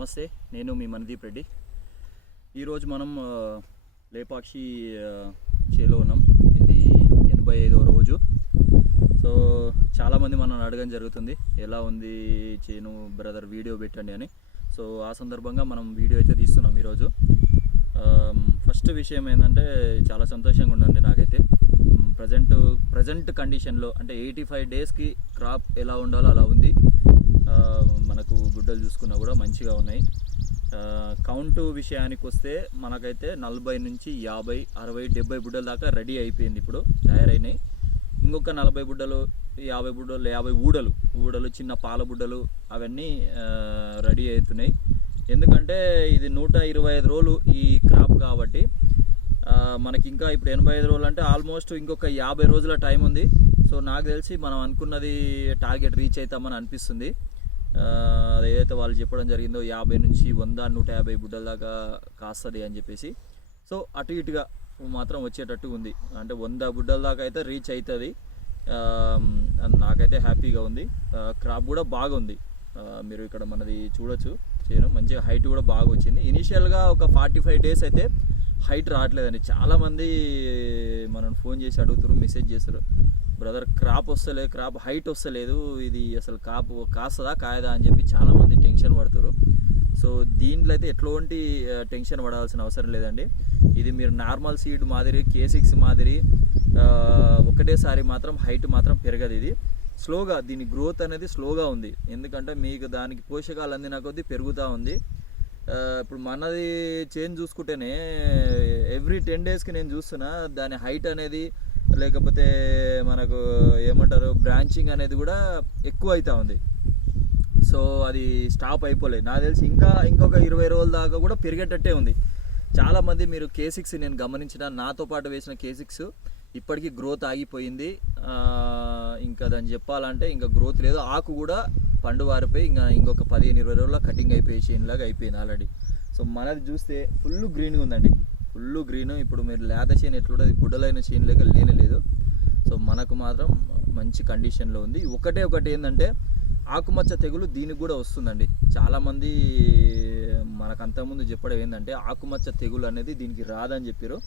నమస్తే, నేను మీ మనదీప్ రెడ్డి. ఈరోజు మనం లేపాక్షి చేలో ఉన్నాం. ఇది 85వ రోజు. సో చాలామంది మనం అడగడం జరుగుతుంది, ఎలా ఉంది చేను బ్రదర్, వీడియో పెట్టండి అని. సో ఆ సందర్భంగా మనం వీడియో అయితే తీస్తున్నాం ఈరోజు. ఫస్ట్ విషయం ఏంటంటే, చాలా సంతోషంగా ఉందండి నాకైతే. ప్రజెంట్ కండిషన్లో అంటే 85 డేస్కి క్రాప్ ఎలా ఉండాలో అలా ఉంది. మనకు గుడ్డలు చూసుకున్నా కూడా మంచిగా ఉన్నాయి. కౌంటు విషయానికి వస్తే మనకైతే 40 నుంచి 50, 60, 70 బుడ్డల దాకా రెడీ అయిపోయింది, ఇప్పుడు తయారైనాయి. ఇంకొక 40 బుడ్డలు, 50 బుడ్డలు, 50 ఊడలు, చిన్న పాల బుడ్డలు అవన్నీ రెడీ అవుతున్నాయి. ఎందుకంటే ఇది 125 రోజులు ఈ క్రాప్ కాబట్టి మనకి ఇంకా ఇప్పుడు 85 రోజులు అంటే ఆల్మోస్ట్ ఇంకొక 50 రోజుల టైం ఉంది. సో నాకు తెలిసి మనం అనుకున్నది టార్గెట్ రీచ్ అవుతామని అనిపిస్తుంది. అదేదైతే వాళ్ళు చెప్పడం జరిగిందో 50 నుంచి 100, 150 బుడ్డల దాకా కాస్తుంది అని చెప్పేసి. సో అటు ఇటుగా మాత్రం వచ్చేటట్టు ఉంది. అంటే 100 బుడ్డల దాకా అయితే రీచ్ అవుతుంది. నాకైతే హ్యాపీగా ఉంది. క్రాప్ కూడా బాగుంది. మీరు ఇక్కడ మనది చూడొచ్చు, చేను మంచిగా హైట్ కూడా బాగా వచ్చింది. ఇనీషియల్గా ఒక 45 డేస్ అయితే హైట్ రావట్లేదండి. చాలామంది మనం ఫోన్ చేసి అడుగుతారు, మెసేజ్ చేస్తారు, బ్రదర్ క్రాప్ వస్తలేదు, క్రాప్ హైట్ వస్తలేదు, ఇది అసలు క్రాప్ కాస్తుందా కాయదా అని చెప్పి చాలామంది టెన్షన్ పడుతారు. సో దీంట్లో అయితే ఎట్లాంటి టెన్షన్ పడాల్సిన అవసరం లేదండి. ఇది మీరు నార్మల్ సీడ్ మాదిరి, K6 మాదిరి ఒకటేసారి మాత్రం హైట్ మాత్రం పెరగదు. ఇది స్లోగా, దీని గ్రోత్ అనేది స్లోగా ఉంది. ఎందుకంటే మీకు దానికి పోషకాలు అందిన కొద్దీ పెరుగుతూ ఉంది. ఇప్పుడు మనది చేంజ్ చూసుకుంటేనే ఎవ్రీ 10 డేస్కి నేను చూస్తున్నా దాని హైట్ అనేది, లేకపోతే మనకు ఏమంటారు బ్రాంచింగ్ అనేది కూడా ఎక్కువ అవుతూ ఉంది. సో అది స్టాప్ అయిపోలేదు. నాకు తెలిసి ఇంకొక 20 రోజుల దాకా కూడా పెరిగేటట్టే ఉంది. చాలామంది మీరు K6 నేను గమనించిన, నాతో పాటు వేసిన K6 ఇప్పటికీ గ్రోత్ ఆగిపోయింది. ఇంకా దాన్ని చెప్పాలంటే ఇంకా గ్రోత్ లేదు. ఆకు కూడా పండు వారిపోయి ఇంకొక 15-20 రోజుల్లో కటింగ్ అయిపోయి చేనులాగా అయిపోయింది ఆల్రెడీ. సో మనది చూస్తే ఫుల్ గ్రీన్గా ఉందండి, ఫుల్ గ్రీన్. ఇప్పుడు మీరు లేత చేను ఎట్లుంటుంది, బుడ్డలైన చేను లేక లేనేలేదు. సో మనకు మాత్రం మంచి కండిషన్లో ఉంది. ఒకటి ఏంటంటే, ఆకుమచ్చ తెగులు దీనికి కూడా వస్తుందండి. చాలామంది మనకు అంతకుముందు చెప్పడం ఏంటంటే, ఆకుమచ్చ తెగులు అనేది దీనికి రాదని చెప్పారు.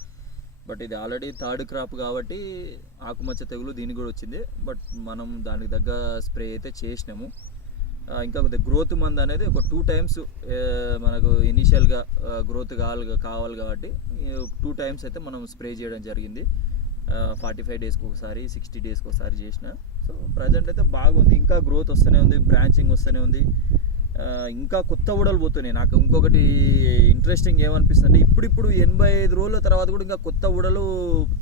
బట్ ఇది ఆల్రెడీ 3rd క్రాప్ కాబట్టి ఆకుమచ్చ తెగులు దీనికి కూడా వచ్చింది. బట్ మనం దానికి తగ్గ స్ప్రే అయితే చేసినాము. ఇంకా గ్రోత్ మందు అనేది ఒక 2 టైమ్స్ మనకు ఇనీషియల్గా గ్రోత్ కావాలి కాబట్టి 2 టైమ్స్ అయితే మనం స్ప్రే చేయడం జరిగింది. 45 డేస్కి ఒకసారి, 60 డేస్కి ఒకసారి చేసిన. సో ప్రజెంట్ అయితే బాగుంది. ఇంకా గ్రోత్ వస్తూనే ఉంది, బ్రాంచింగ్ వస్తూనే ఉంది. ఇంకా కొత్త ఊడలు పోతున్నాయి. నాకు ఇంకొకటి ఇంట్రెస్టింగ్ ఏమనిపిస్తుంది, ఇప్పుడు 85 రోజుల తర్వాత కూడా ఇంకా కొత్త ఊడలు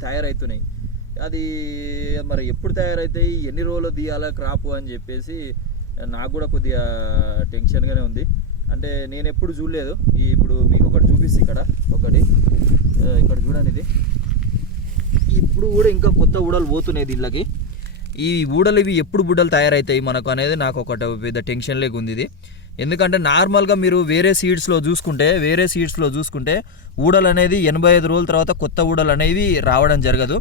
తయారవుతున్నాయి. అది మరి ఎప్పుడు తయారవుతాయి, ఎన్ని రోజులు తీయాలా క్రాప్ అని చెప్పేసి నాకు కూడా కొద్దిగా టెన్షన్గానే ఉంది. అంటే నేను ఎప్పుడు చూడలేదు. ఇప్పుడు మీకు ఒకటి చూపిస్తే, ఇక్కడ చూడండి, ఇది ఇప్పుడు కూడా ఇంకా కొత్త ఊడలు పోతున్నాయి దీంట్లోకి. ఈ ఊడలు ఇవి ఎప్పుడు బుడ్డలు తయారవుతాయి మనకు అనేది నాకు ఒకటి పెద్ద టెన్షన్ లేక ఉంది ఇది. ఎందుకంటే నార్మల్గా మీరు వేరే సీడ్స్లో చూసుకుంటే ఊడలు అనేది 85 రోజుల తర్వాత కొత్త ఊడలు అనేవి రావడం జరగదు.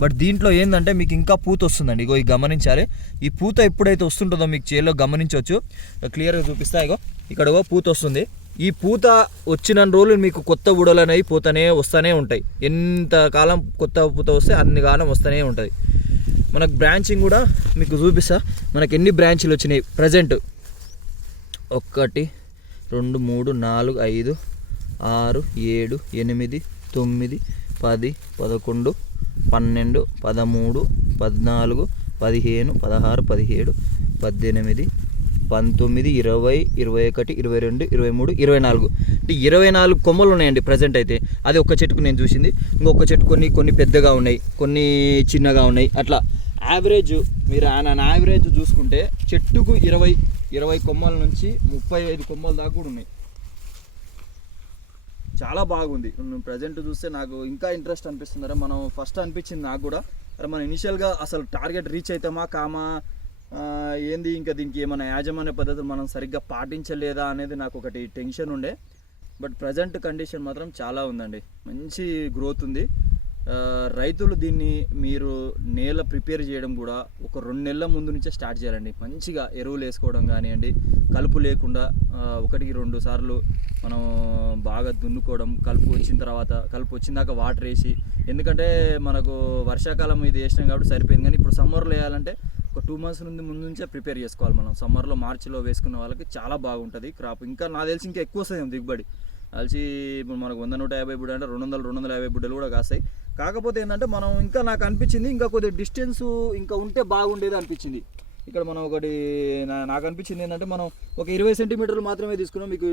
బట్ దీంట్లో ఏంటంటే మీకు ఇంకా పూత వస్తుందండి. ఇగో ఇది గమనించాలి. ఈ పూత ఎప్పుడైతే వస్తుంటుందో మీకు చేలో గమనించవచ్చు. క్లియర్గా చూపిస్తా. ఇక్కడ పూత వస్తుంది. ఈ పూత వచ్చిన రోజులు మీకు కొత్త ఊడలు అనేవి వస్తూనే ఉంటాయి. ఎంతకాలం కొత్త పూత వస్తే అన్ని కాలం వస్తూనే ఉంటుంది. మనకు బ్రాంచింగ్ కూడా మీకు చూపిస్తా. మనకు ఎన్ని బ్రాంచ్లు వచ్చినాయి ప్రజెంట్. 1, 2, 3, 4, 5, 6, 7, 8, 9, 10, 11, 12, 13, 14, 15, 16, 17, 18, 19, 20, 21, 22, 23, 24. అంటే 24 కొమ్మలు ఉన్నాయండి ప్రజెంట్ అయితే. అది ఒక చెట్టుకు నేను చూసింది. ఇంకొక చెట్టు కొన్ని పెద్దగా ఉన్నాయి, కొన్ని చిన్నగా ఉన్నాయి. అట్లా యావరేజ్ మీరు యావరేజ్ చూసుకుంటే చెట్టుకు 20 కొమ్మల నుంచి 35 కొమ్మల దాకా కూడా ఉన్నాయి. చాలా బాగుంది. ప్రజెంట్ చూస్తే నాకు ఇంకా ఇంట్రెస్ట్ అనిపిస్తుంది. మనం ఫస్ట్ అనిపించింది నాకు కూడా, మనం ఇనిషియల్గా అసలు టార్గెట్ రీచ్ అవుతామా కామా, ఏంది ఇంకా దీనికి ఏమైనా యాజమాన్య పద్ధతులు మనం సరిగ్గా పాటించలేదా అనేది నాకు ఒకటి టెన్షన్ ఉండే. బట్ ప్రజెంట్ కండిషన్ మాత్రం చాలా ఉందండి, మంచి గ్రోత్ ఉంది. రైతులు దీన్ని మీరు నేల ప్రిపేర్ చేయడం కూడా ఒక 2 నెలల ముందు నుంచే స్టార్ట్ చేయాలండి. మంచిగా ఎరువులు వేసుకోవడం కానివ్వండి, కలుపు లేకుండా 1-2 సార్లు మనం బాగా దున్నుకోవడం, కలుపు వచ్చిన దాకా వాటర్ వేసి, ఎందుకంటే మనకు వర్షాకాలం ఇది వేసినాం కాబట్టి సరిపోయింది. కానీ ఇప్పుడు సమ్మర్లో వేయాలంటే ఒక 2 మంత్స్ ముందు నుంచే ప్రిపేర్ చేసుకోవాలి మనం. సమ్మర్లో మార్చిలో వేసుకున్న వాళ్ళకి చాలా బాగుంటుంది క్రాప్. ఇంకా నాకు తెలిసి ఇంకా ఎక్కువ వస్తుంది దిగుబడి. కలిసి ఇప్పుడు మనకు 100-150 బుడ్డ అంటే 200-250 బుడ్డలు కూడా కాస్తాయి. కాకపోతే ఏంటంటే మనం ఇంకా నాకు అనిపించింది ఇంకా కొద్దిగా డిస్టెన్స్ ఇంకా ఉంటే బాగుండేది అనిపించింది. ఇక్కడ మనం నాకు అనిపించింది ఏంటంటే మనం ఒక 20 సెంటీమీటర్లు మాత్రమే తీసుకున్నాం. మీకు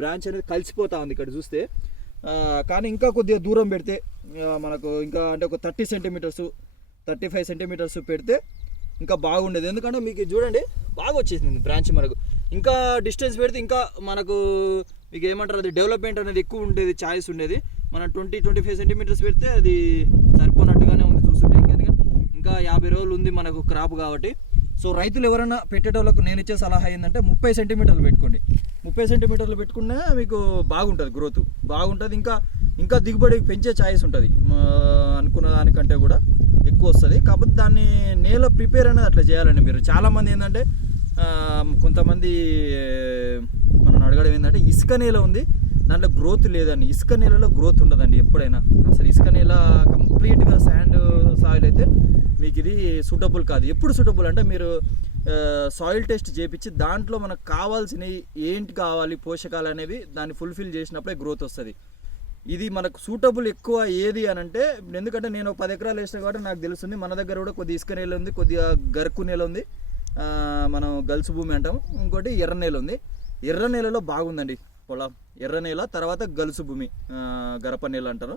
బ్రాంచ్ అనేది కలిసిపోతా ఉంది ఇక్కడ చూస్తే. కానీ ఇంకా కొద్దిగా దూరం పెడితే మనకు ఇంకా అంటే ఒక 30 సెంటీమీటర్స్ 35 సెంటీమీటర్స్ పెడితే ఇంకా బాగుండేది. ఎందుకంటే మీకు చూడండి బాగా వచ్చేసింది బ్రాంచ్. మనకు ఇంకా డిస్టెన్స్ పెడితే ఇంకా మనకు మీకు ఏమంటారు, అది డెవలప్మెంట్ అనేది ఎక్కువ ఉండేది, ఛాయిస్ ఉండేది. మనం 20-25 సెంటీమీటర్స్ పెడితే అది సరిపోనట్టుగానే ఉంది చూస్తుంటే. ఇంకా 50 రోజులు ఉంది మనకు క్రాప్ కాబట్టి. సో రైతులు ఎవరైనా పెట్టేటోళ్ళకు నేను ఇచ్చే సలహా ఏంటంటే 30 సెంటీమీటర్లు పెట్టుకోండి. 30 సెంటీమీటర్లు పెట్టుకున్నా మీకు బాగుంటుంది, గ్రోత్ బాగుంటుంది. ఇంకా దిగుబడి పెంచే ఛాయిస్ ఉంటుంది, అనుకున్న దానికంటే కూడా ఎక్కువ వస్తుంది. కాకపోతే దాన్ని నేల ప్రిపేర్ అనేది అట్లా చేయాలండి మీరు. చాలామంది ఏంటంటే కొంతమంది మనం అడగడం ఏంటంటే ఇసుక నేల ఉంది, దాంట్లో గ్రోత్ లేదండి. ఇసుక నేలలో గ్రోత్ ఉండదండి ఎప్పుడైనా. అసలు ఇసుక నేల కంప్లీట్గా శాండ్ సాయిల్ అయితే మీకు ఇది సూటబుల్ కాదు. ఎప్పుడు సూటబుల్ అంటే మీరు సాయిల్ టెస్ట్ చేయించి దాంట్లో మనకు కావాల్సినవి ఏంటి కావాలి, పోషకాలు అనేవి దాన్ని ఫుల్ఫిల్ చేసినప్పుడే గ్రోత్ వస్తుంది. ఇది మనకు సూటబుల్ ఎక్కువ ఏది అని అంటే, ఎందుకంటే నేను 10 ఎకరాలు వేసిన కాబట్టి నాకు తెలుస్తుంది. మన దగ్గర కూడా కొద్దిగా ఇసుక నేల ఉంది, కొద్దిగా గరుకు నేల ఉంది, మనం గల్సు భూమి అంటాం. ఇంకోటి ఎర్ర నేల ఉంది. ఎర్ర నేలలో బాగుందండి పొలం. ఎర్ర నేల తర్వాత గలుసు భూమి, గరప నేల అంటారు.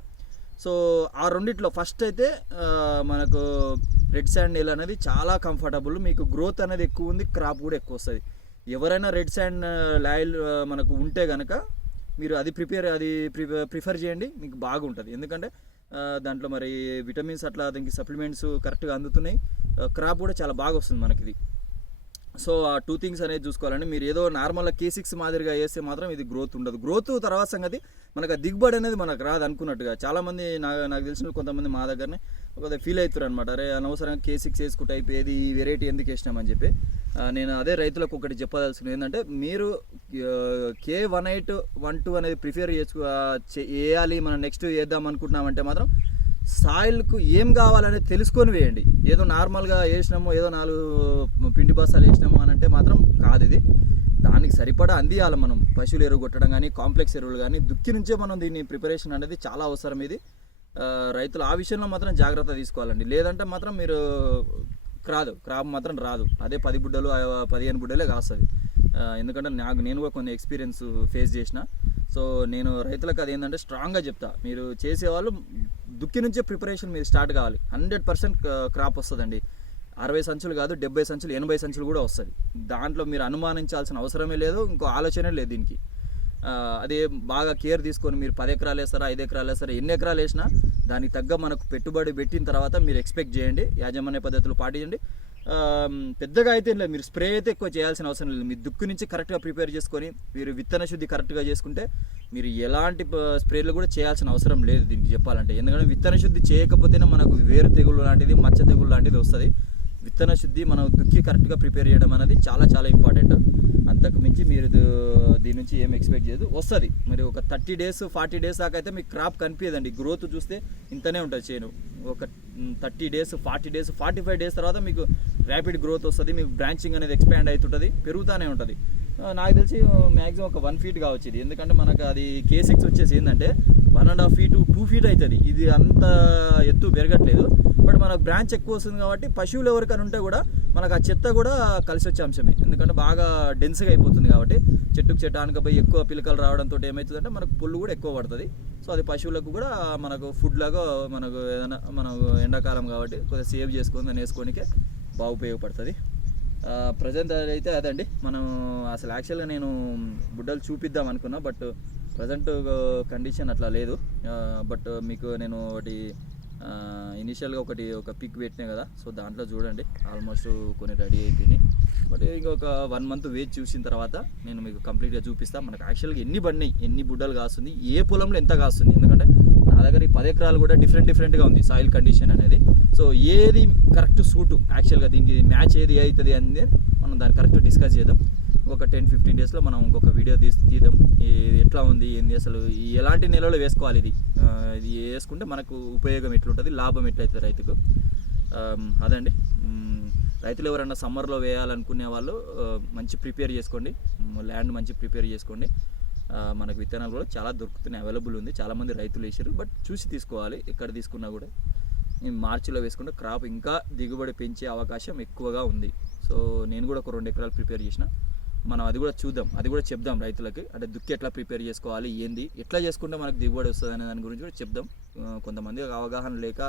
సో ఆ రెండిట్లో ఫస్ట్ అయితే మనకు రెడ్ శాండ్ నేల అనేది చాలా కంఫర్టబుల్, మీకు గ్రోత్ అనేది ఎక్కువ ఉంది, క్రాప్ కూడా ఎక్కువ వస్తుంది. ఎవరైనా రెడ్ శాండ్ లాయిల్ మనకు ఉంటే కనుక మీరు అది ప్రిఫర్ చేయండి, మీకు బాగుంటుంది. ఎందుకంటే దాంట్లో మరి విటమిన్స్ అట్లా దానికి సప్లిమెంట్స్ కరెక్ట్గా అందుతున్నాయి, క్రాప్ కూడా చాలా బాగా వస్తుంది మనకి ఇది. సో ఆ 2 థింగ్స్ అనేది చూసుకోవాలండి. మీరు ఏదో నార్మల్గా K6 మాదిరిగా వేస్తే మాత్రం ఇది గ్రోత్ ఉండదు. గ్రోత్ తర్వాత సంగతి మనకు దిగుబడి అనేది మనకు రాదు అనుకున్నట్టుగా. చాలామంది నాకు తెలిసిన కొంతమంది మా దగ్గరనే కొద్దిగా ఫీల్ అవుతారు అనమాట, అరే అనవసరంగా K6 వేసుకుంటే అయిపోయేది, ఈ వెరైటీ ఎందుకు వేసినామని చెప్పి. నేను అదే రైతులకు ఒకటి చెప్పదలుచుకున్నది ఏంటంటే, మీరు K1812 అనేది ప్రిఫర్ వేయాలి, మనం నెక్స్ట్ వేద్దాం అనుకుంటున్నామంటే మాత్రం సాయిల్కు ఏం కావాలనేది తెలుసుకొని వేయండి. ఏదో నార్మల్గా వేసినాము, ఏదో 4 పిండి బస్తాలు వేసినాము అని అంటే మాత్రం కాదు. ఇది దానికి సరిపడా అందియాలి మనం. పశువులు ఎరువు కొట్టడం కానీ, కాంప్లెక్స్ ఎరువులు కానీ దుక్కి నుంచే మనం దీన్ని ప్రిపరేషన్ అనేది చాలా అవసరం. ఇది రైతులు ఆ విషయంలో మాత్రం జాగ్రత్త తీసుకోవాలండి. లేదంటే మాత్రం మీరు క్రాప్ మాత్రం రాదు. అదే 10 బుడ్డలు 15 బుడ్డలే కాస్తుంది. ఎందుకంటే నేను కూడా కొన్ని ఎక్స్పీరియన్స్ ఫేస్ చేసిన. సో నేను రైతులకు అది ఏంటంటే స్ట్రాంగ్గా చెప్తా, మీరు చేసేవాళ్ళు దుక్కి నుంచే ప్రిపరేషన్ మీరు స్టార్ట్ కావాలి. 100% క్రాప్ వస్తుందండి. 60 సంచులు కాదు, 70 సంచులు 80 సంచులు కూడా వస్తుంది. దాంట్లో మీరు అనుమానించాల్సిన అవసరమే లేదు, ఇంకో ఆలోచనే లేదు దీనికి. అదే బాగా కేర్ తీసుకొని మీరు 10 ఎకరాలు వేస్తారా, 5 ఎకరాలు వేస్తారా, ఎన్ని ఎకరాలు వేసినా దానికి తగ్గ మనకు పెట్టుబడి పెట్టిన తర్వాత మీరు ఎక్స్పెక్ట్ చేయండి, యాజమాన్య పద్ధతులు పాటించండి. పెద్దగా అయితే లేదు, మీరు స్ప్రే అయితే ఎక్కువ చేయాల్సిన అవసరం లేదు. మీరు దుక్కు నుంచి కరెక్ట్గా ప్రిపేర్ చేసుకొని మీరు విత్తన శుద్ధి కరెక్ట్గా చేసుకుంటే మీరు ఎలాంటి స్ప్రేలు కూడా చేయాల్సిన అవసరం లేదు దీనికి చెప్పాలంటే. ఎందుకంటే విత్తన శుద్ధి చేయకపోతేనే మనకు వేరు తెగులు లాంటిది, మచ్చ తెగులు లాంటిది వస్తుంది. విత్తన శుద్ధి మనం దుక్కి కరెక్ట్గా ప్రిపేర్ చేయడం అనేది చాలా చాలా ఇంపార్టెంట్. అంతకు మించి మీరు దీని నుంచి ఏం ఎక్స్పెక్ట్ చేయదు, వస్తుంది. మరి ఒక 30 డేస్ 40 డేస్ దాకా అయితే మీకు క్రాప్ కనిపించదండి. గ్రోత్ చూస్తే ఇంతనే ఉంటుంది చేను. ఒక 30 డేస్ 40 డేస్ 45 డేస్ తర్వాత మీకు ర్యాపిడ్ గ్రోత్ వస్తుంది. మీకు బ్రాంచింగ్ అనేది ఎక్స్పాండ్ అవుతుంటుంది, పెరుగుతూనే ఉంటుంది. నాకు తెలిసి మ్యాక్సిమం ఒక 1 ఫీట్ కావచ్చు ఇది. ఎందుకంటే మనకు అది K6 వచ్చేసి ఏంటంటే 1.5 ఫీట్ 2 ఫీట్ అవుతుంది. ఇది అంత ఎత్తు పెరగట్లేదు, బట్ మనకు బ్రాంచ్ ఎక్కువ వస్తుంది కాబట్టి పశువులు ఎవరికైనా ఉంటే కూడా మనకు ఆ చెత్త కూడా కలిసి వచ్చే అంశమే. ఎందుకంటే బాగా డెన్స్గా అయిపోతుంది కాబట్టి చెట్టుకు చెట్టు ఆనకపోయి ఎక్కువ పిలకలు రావడంతో ఏమవుతుందంటే మనకు పుల్లు కూడా ఎక్కువ పడుతుంది. సో అది పశువులకు కూడా మనకు ఫుడ్ లాగా మనకు ఏదైనా మనకు ఎండాకాలం కాబట్టి కొద్దిగా సేవ్ చేసుకొని దాన్ని వేసుకోనికే బాగా ఉపయోగపడుతుంది. ప్రజెంట్ అయితే అదండి. మనం అసలు యాక్చువల్గా నేను బుడ్డలు చూపిద్దాం అనుకున్నా, బట్ ప్రజెంట్ కండిషన్ అట్లా లేదు. బట్ మీకు నేను ఒకటి ఇనిషియల్గా ఒక పిక్ పెట్టినా కదా, సో దాంట్లో చూడండి ఆల్మోస్ట్ కొన్ని రెడీ అయిపోయినాయి. బట్ ఇంకొక 1 మంత్ వెయిట్ చూసిన తర్వాత నేను మీకు కంప్లీట్గా చూపిస్తాను మనకు యాక్చువల్గా ఎన్ని బుడ్డలు కాస్తుంది, ఏ పొలంలో ఎంత కాస్తుంది. ఎందుకంటే నా దగ్గర ఈ 10 ఎకరాలు కూడా డిఫరెంట్గా ఉంది సాయిల్ కండిషన్ అనేది. సో ఏది కరెక్ట్ సూటు యాక్చువల్గా దీనికి మ్యాచ్ ఏది అవుతుంది అనేది మనం దాన్ని కరెక్ట్ డిస్కస్ చేద్దాం. ఒక 10-15 డేస్లో మనం ఇంకొక వీడియో తీద్దాం. ఇది ఎట్లా ఉంది ఏంది అసలు ఎలాంటి నెలలో వేసుకోవాలి, ఇది వేసుకుంటే మనకు ఉపయోగం ఎట్లుంటుంది, లాభం ఎట్లయితుంది రైతుకు. అదండి, రైతులు ఎవరన్నా సమ్మర్లో వేయాలనుకునే వాళ్ళు మంచి ప్రిపేర్ చేసుకోండి, ల్యాండ్ మంచి ప్రిపేర్ చేసుకోండి. మనకు విత్తనాలు కూడా చాలా దొరుకుతున్నాయి, అవైలబుల్ ఉంది. చాలామంది రైతులు వేసారు, బట్ చూసి తీసుకోవాలి. ఎక్కడ తీసుకున్నా కూడా మార్చిలో వేసుకుంటే క్రాప్ ఇంకా దిగుబడి పెంచే అవకాశం ఎక్కువగా ఉంది. సో నేను కూడా ఒక 2 ఎకరాలు ప్రిపేర్ చేసిన, మనం అది కూడా చూద్దాం, అది కూడా చెప్దాం రైతులకి. అంటే దుక్కి ఎట్లా ప్రిపేర్ చేసుకోవాలి, ఏంది ఎట్లా చేసుకుంటే మనకు దిగుబడి వస్తుంది అనే దాని గురించి కూడా చెప్దాం. కొంతమంది అవగాహన లేక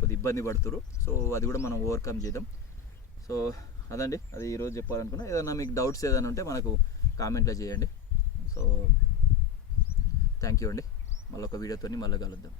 కొద్ది ఇబ్బంది పడుతున్నారు. సో అది కూడా మనం ఓవర్కమ్ చేద్దాం. సో అదండి, అది ఈరోజు చెప్పాలనుకున్నా. ఏదైనా మీకు డౌట్స్ ఏదైనా ఉంటే మనకు కామెంట్లో చేయండి. సో థ్యాంక్ యూ అండి. మళ్ళీ ఒక వీడియోతో మళ్ళీ కలుద్దాం.